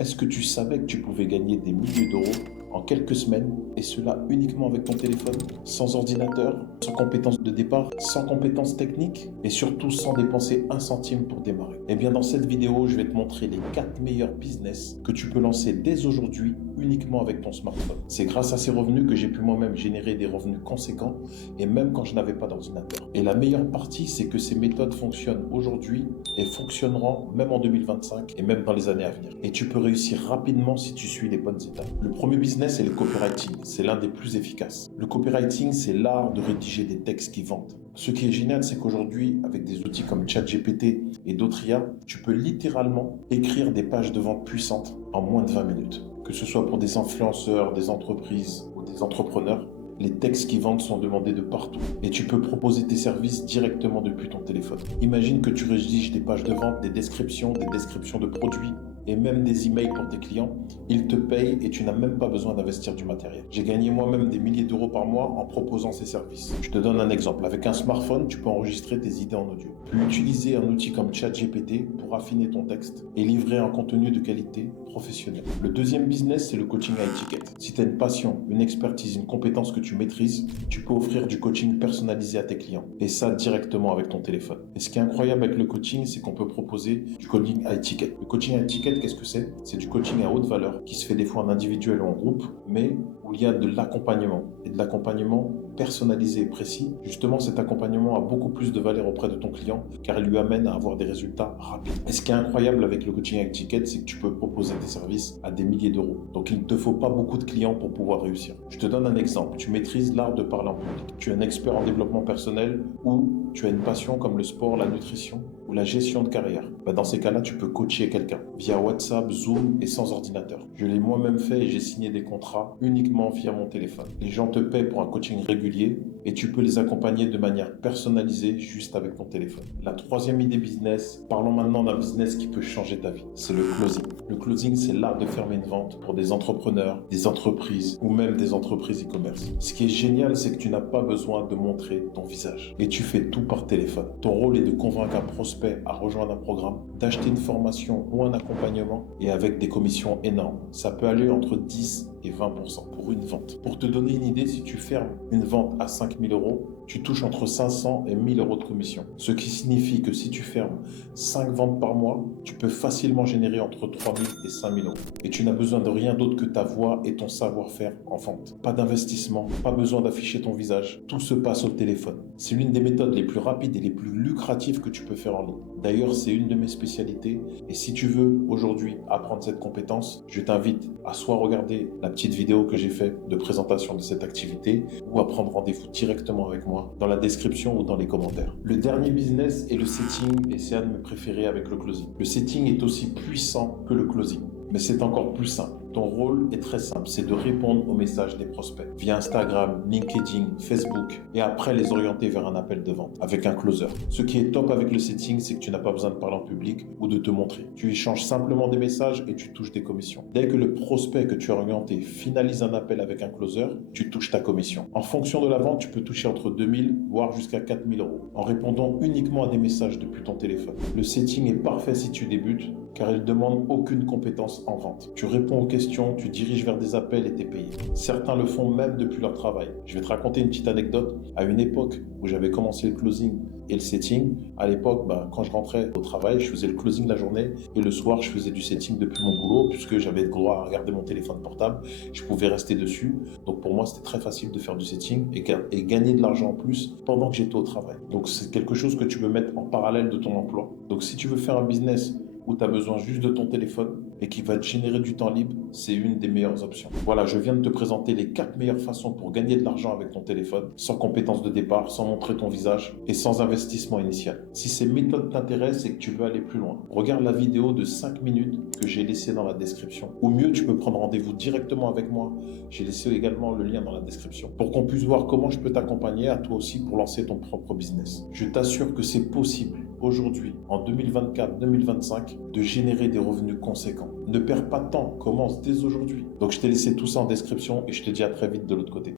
Est-ce que tu savais que tu pouvais gagner des milliers d'euros en quelques semaines, et cela uniquement avec ton téléphone, sans ordinateur, sans compétences de départ, sans compétences techniques et surtout sans dépenser un centime pour démarrer? Eh bien, dans cette vidéo, je vais te montrer les 4 meilleurs business que tu peux lancer dès aujourd'hui uniquement avec ton smartphone. C'est grâce à ces revenus que j'ai pu moi-même générer des revenus conséquents et même quand je n'avais pas d'ordinateur. Et la meilleure partie, c'est que ces méthodes fonctionnent aujourd'hui et fonctionneront même en 2025 et même dans les années à venir. Et tu peux réussir rapidement si tu suis les bonnes étapes. Le premier business est le copywriting. C'est l'un des plus efficaces. Le copywriting, c'est l'art de rédiger des textes qui vendent. Ce qui est génial, c'est qu'aujourd'hui, avec des outils comme ChatGPT et d'autres IA, tu peux littéralement écrire des pages de vente puissantes en moins de 20 minutes. Que ce soit pour des influenceurs, des entreprises ou des entrepreneurs, les textes qui vendent sont demandés de partout et tu peux proposer tes services directement depuis ton téléphone. Imagine que tu rédiges des pages de vente, des descriptions de produits et même des emails pour tes clients. Ils te payent et tu n'as même pas besoin d'investir du matériel. J'ai gagné moi-même des milliers d'euros par mois en proposant ces services. Je te donne un exemple. Avec un smartphone, tu peux enregistrer tes idées en audio. Tu peux utiliser un outil comme ChatGPT pour affiner ton texte et livrer un contenu de qualité professionnelle. Le deuxième business, c'est le coaching à étiquette. Si tu as une passion, une expertise, une compétence que tu maîtrises, tu peux offrir du coaching personnalisé à tes clients. Et ça directement avec ton téléphone. Et ce qui est incroyable avec le coaching, c'est qu'on peut proposer du coaching à étiquette. Le coaching à étiquette, qu'est-ce que c'est? C'est du coaching à haute valeur qui se fait des fois en individuel ou en groupe, mais où il y a de l'accompagnement et de l'accompagnement personnalisé et précis. Justement, cet accompagnement a beaucoup plus de valeur auprès de ton client car il lui amène à avoir des résultats rapides. Et ce qui est incroyable avec le coaching à étiquette, c'est que tu peux proposer tes services à des milliers d'euros. Donc, il ne te faut pas beaucoup de clients pour pouvoir réussir. Je te donne un exemple. Tu maîtrises l'art de parler en public. Tu es un expert en développement personnel ou tu as une passion comme le sport, la nutrition ou la gestion de carrière. Dans ces cas-là, tu peux coacher quelqu'un via WhatsApp, Zoom et sans ordinateur. Je l'ai moi-même fait et j'ai signé des contrats uniquement via mon téléphone. Les gens te paient pour un coaching régulier et tu peux les accompagner de manière personnalisée juste avec ton téléphone. La troisième idée business, parlons maintenant d'un business qui peut changer ta vie. C'est le closing. Le closing, c'est l'art de fermer une vente pour des entrepreneurs, des entreprises ou même des entreprises e-commerce. Ce qui est génial, c'est que tu n'as pas besoin de montrer ton visage et tu fais tout par téléphone. Ton rôle est de convaincre un prospect à rejoindre un programme, d'acheter une formation ou un accompagnement et avec des commissions énormes. Ça peut aller entre 10 et 20% pour une vente. Pour te donner une idée, si tu fermes une vente à 5 000 euros, tu touches entre 500 et 1000 euros de commission. Ce qui signifie que si tu fermes 5 ventes par mois, tu peux facilement générer entre 3 000 et 5 000 euros. Et tu n'as besoin de rien d'autre que ta voix et ton savoir-faire en vente. Pas d'investissement, pas besoin d'afficher ton visage. Tout se passe au téléphone. C'est l'une des méthodes les plus rapides et les plus lucratives que tu peux faire en ligne. D'ailleurs, c'est une de mes spécialités. Et si tu veux aujourd'hui apprendre cette compétence, je t'invite à soit regarder la petite vidéo que j'ai faite de présentation de cette activité ou à prendre rendez-vous directement avec moi dans la description ou dans les commentaires. Le dernier business est le setting et c'est un de mes préférés avec le closing. Le setting est aussi puissant que le closing, mais c'est encore plus simple. Ton rôle est très simple, c'est de répondre aux messages des prospects via Instagram, LinkedIn, Facebook et après les orienter vers un appel de vente avec un closer. Ce qui est top avec le setting, c'est que tu n'as pas besoin de parler en public ou de te montrer. Tu échanges simplement des messages et tu touches des commissions. Dès que le prospect que tu as orienté finalise un appel avec un closer, tu touches ta commission. En fonction de la vente, tu peux toucher entre 2000 voire jusqu'à 4000 euros en répondant uniquement à des messages depuis ton téléphone. Le setting est parfait si tu débutes car il ne demande aucune compétence en vente. Tu réponds aux questions, tu diriges vers des appels et t'es payé. Certains le font même depuis leur travail. Je vais te raconter une petite anecdote. À une époque où j'avais commencé le closing et le setting, à l'époque, quand je rentrais au travail, je faisais le closing la journée et le soir, je faisais du setting depuis mon boulot puisque j'avais le droit à regarder mon téléphone portable. Je pouvais rester dessus. Donc pour moi, c'était très facile de faire du setting et gagner de l'argent en plus pendant que j'étais au travail. Donc c'est quelque chose que tu peux mettre en parallèle de ton emploi. Donc si tu veux faire un business où tu as besoin juste de ton téléphone et qui va te générer du temps libre, c'est une des meilleures options. Voilà, je viens de te présenter les 4 meilleures façons pour gagner de l'argent avec ton téléphone, sans compétences de départ, sans montrer ton visage et sans investissement initial. Si ces méthodes t'intéressent et que tu veux aller plus loin, regarde la vidéo de 5 minutes que j'ai laissée dans la description. Ou mieux, tu peux prendre rendez-vous directement avec moi. J'ai laissé également le lien dans la description pour qu'on puisse voir comment je peux t'accompagner à toi aussi pour lancer ton propre business. Je t'assure que c'est possible aujourd'hui, en 2024-2025, de générer des revenus conséquents. Ne perds pas de temps, commence dès aujourd'hui. Donc je t'ai laissé tout ça en description et je te dis à très vite de l'autre côté.